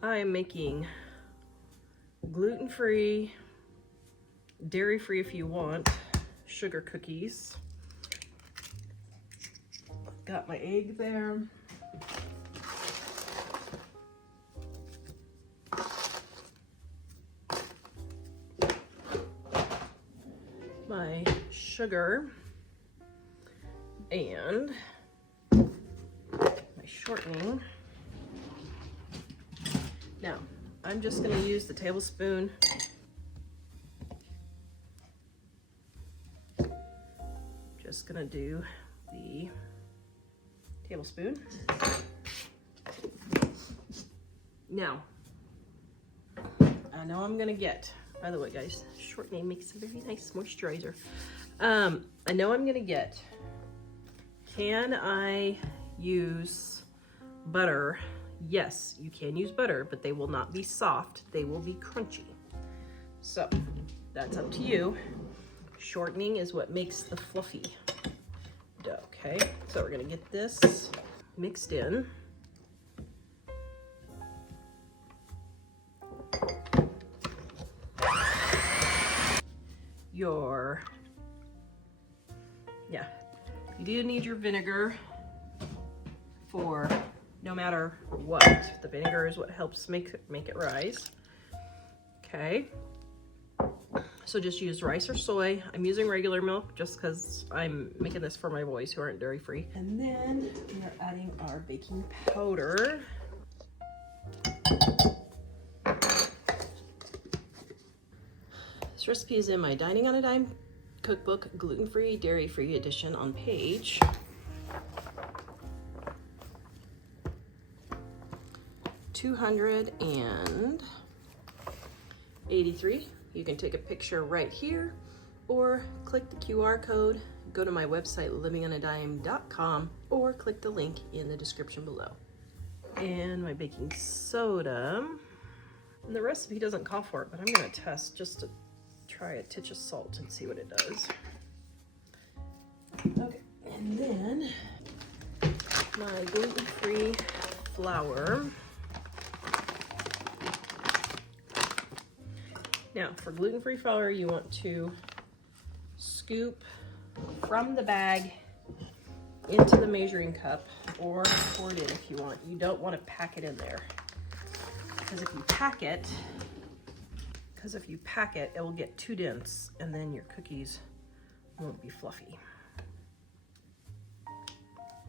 I am making gluten-free, dairy-free if you want, sugar cookies. Got my egg there. My sugar and my shortening. Now, I'm just going to use the tablespoon. Just going to do the tablespoon. Now, I know I'm going to get, by the way guys, shortening makes a very nice moisturizer. I know I'm going to get, can I use butter? Yes, you can use butter, but they will not be soft. They will be crunchy. So that's up to you. Shortening is what makes the fluffy dough, okay? So we're gonna get this mixed in. You do need your vinegar for no matter what. The vinegar is what helps make it rise. Okay. So just use rice or soy. I'm using regular milk just because I'm making this for my boys who aren't dairy free. And then we are adding our baking powder. This recipe is in my Dining on a Dime cookbook, gluten-free, dairy-free edition on page 283. You can take a picture right here or click the QR code, go to my website livingonadime.com or click the link in the description below. And my baking soda. And the recipe doesn't call for it, but I'm gonna test just to try a titch of salt and see what it does. Okay, and then my gluten-free flour. Now, for gluten-free flour, you want to scoop from the bag into the measuring cup or pour it in if you want. You don't want to pack it in there because if you pack it, it will get too dense and then your cookies won't be fluffy.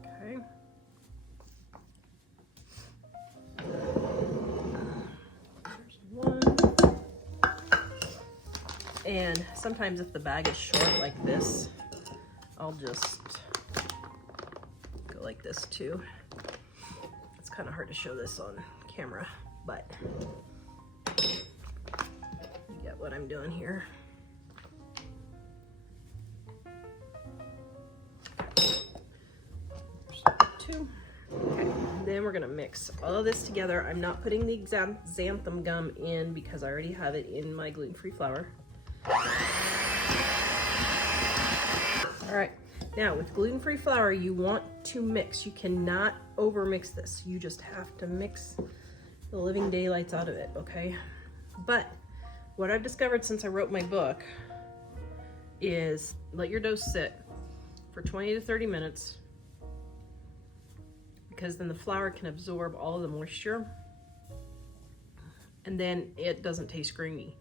Okay. There's one. And sometimes if the bag is short like this, I'll just go like this too. It's kind of hard to show this on camera, but you get what I'm doing here. Two. Okay, then we're gonna mix all of this together. I'm not putting the xanthan gum in because I already have it in my gluten-free flour. All right, now with gluten-free flour, you want to mix. You cannot over mix this. You just have to mix the living daylights out of it, okay? But what I've discovered since I wrote my book is let your dough sit for 20 to 30 minutes because then the flour can absorb all of the moisture and then it doesn't taste grainy.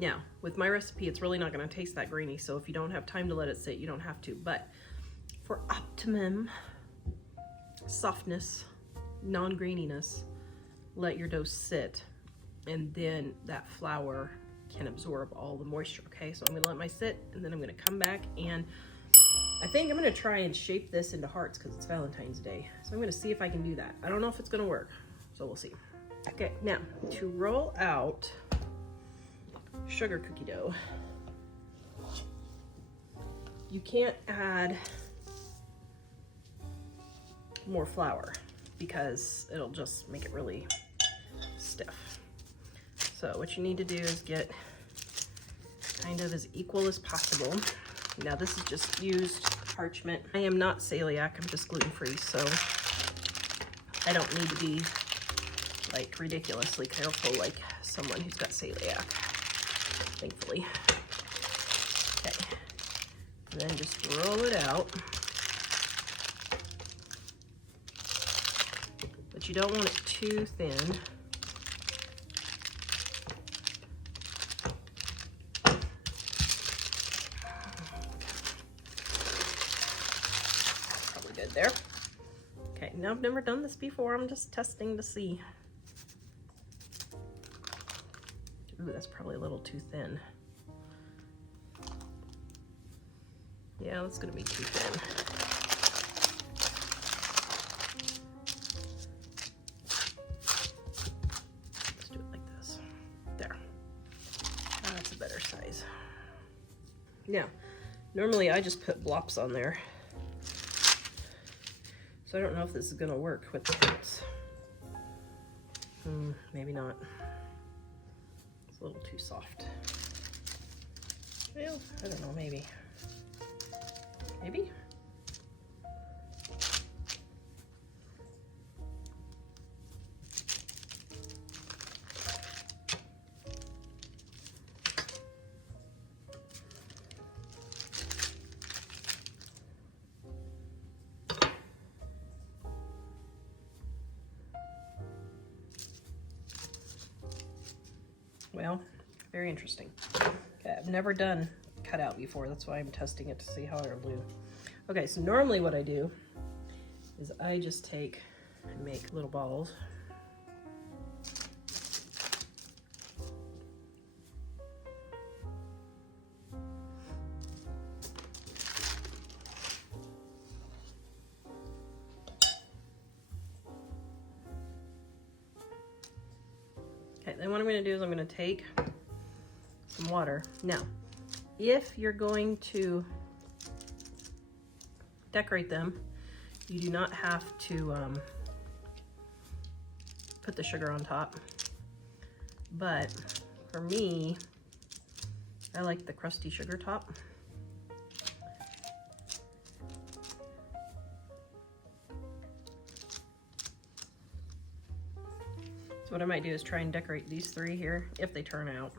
Now, with my recipe, it's really not gonna taste that grainy, so if you don't have time to let it sit, you don't have to. But for optimum softness, non-graininess, let your dough sit, and then that flour can absorb all the moisture, okay? So I'm gonna let mine sit, and then I'm gonna come back, and I think I'm gonna try and shape this into hearts because it's Valentine's Day. So I'm gonna see if I can do that. I don't know if it's gonna work, so we'll see. Okay, now, to roll out sugar cookie dough, you can't add more flour because it'll just make it really stiff. So what you need to do is get kind of as equal as possible. Now this is just used parchment. I am not celiac, I'm just gluten-free, so I don't need to be like ridiculously careful, like someone who's got celiac, thankfully. Okay, and then just roll it out. But you don't want it too thin. Probably good there. Okay, now I've never done this before. I'm just testing to see. Ooh, that's probably a little too thin. Yeah, that's gonna be too thin. Let's do it like this. There. That's a better size. Now, normally I just put blops on there. So I don't know if this is gonna work with the fruits. Maybe not. It's a little too soft. Well, I don't know, maybe. Maybe? Well, very interesting. Okay, I've never done cutout before. That's why I'm testing it to see how it'll do. Okay, so normally what I do is I just take and make little balls. Okay, then what I'm going to do is I'm going to take some water. Now, if you're going to decorate them, you do not have to put the sugar on top. But for me, I like the crusty sugar top. So what I might do is try and decorate these three here if they turn out.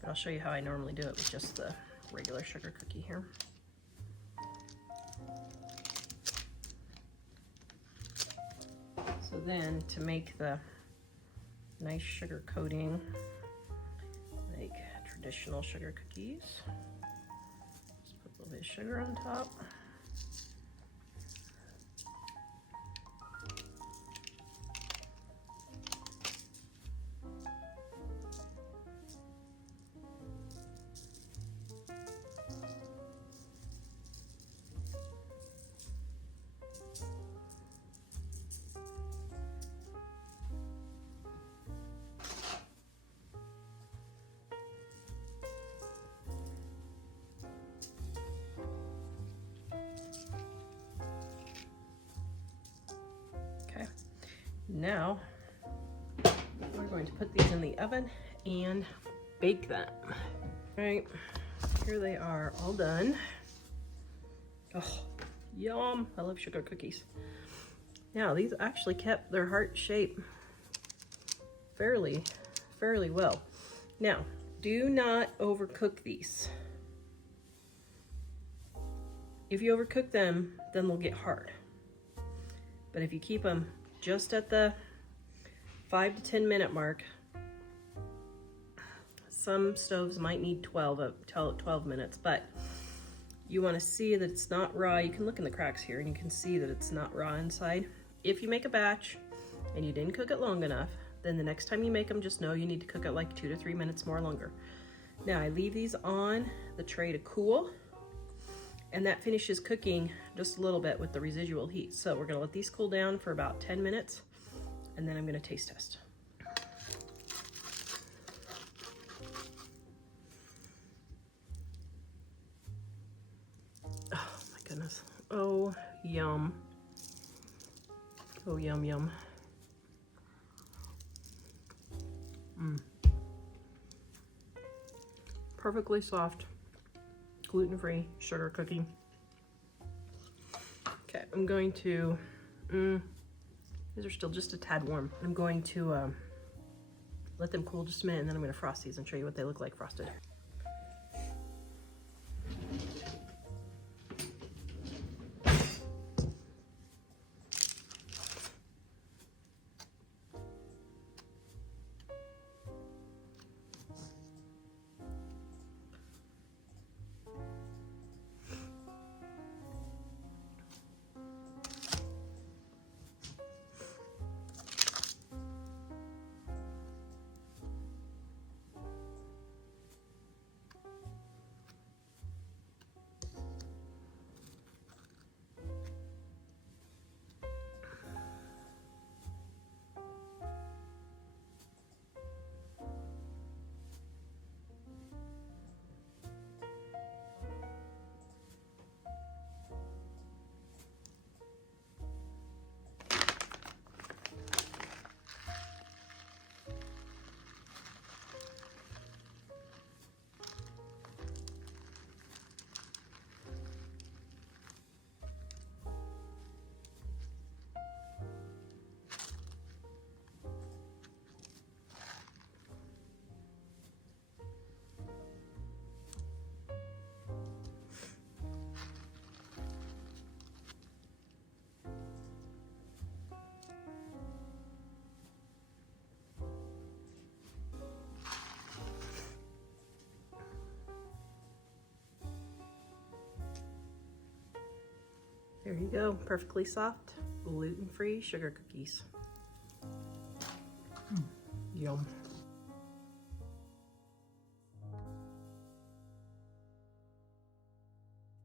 But I'll show you how I normally do it with just the regular sugar cookie here. So then to make the nice sugar coating, like traditional sugar cookies, just put a little bit of sugar on top. Now, we're going to put these in the oven and bake them. All right, here they are, all done. Oh, yum, I love sugar cookies. Now, these actually kept their heart shape fairly well. Now, do not overcook these. If you overcook them, then they'll get hard. But if you keep them just at the 5 to 10 minute mark. Some stoves might need 12 minutes, but you want to see that it's not raw. You can look in the cracks here and you can see that it's not raw inside. If you make a batch and you didn't cook it long enough, then the next time you make them, just know you need to cook it like 2 to 3 minutes more longer. Now I leave these on the tray to cool, and that finishes cooking just a little bit with the residual heat. So we're gonna let these cool down for about 10 minutes, and then I'm gonna taste test. Oh my goodness. Oh, yum. Oh, yum, yum. Perfectly soft, gluten-free sugar cookie. Okay, I'm going to These are still just a tad warm. I'm going to let them cool just a minute, and then I'm going to frost these and show you what they look like frosted. There you go, perfectly soft, gluten-free sugar cookies. Yum.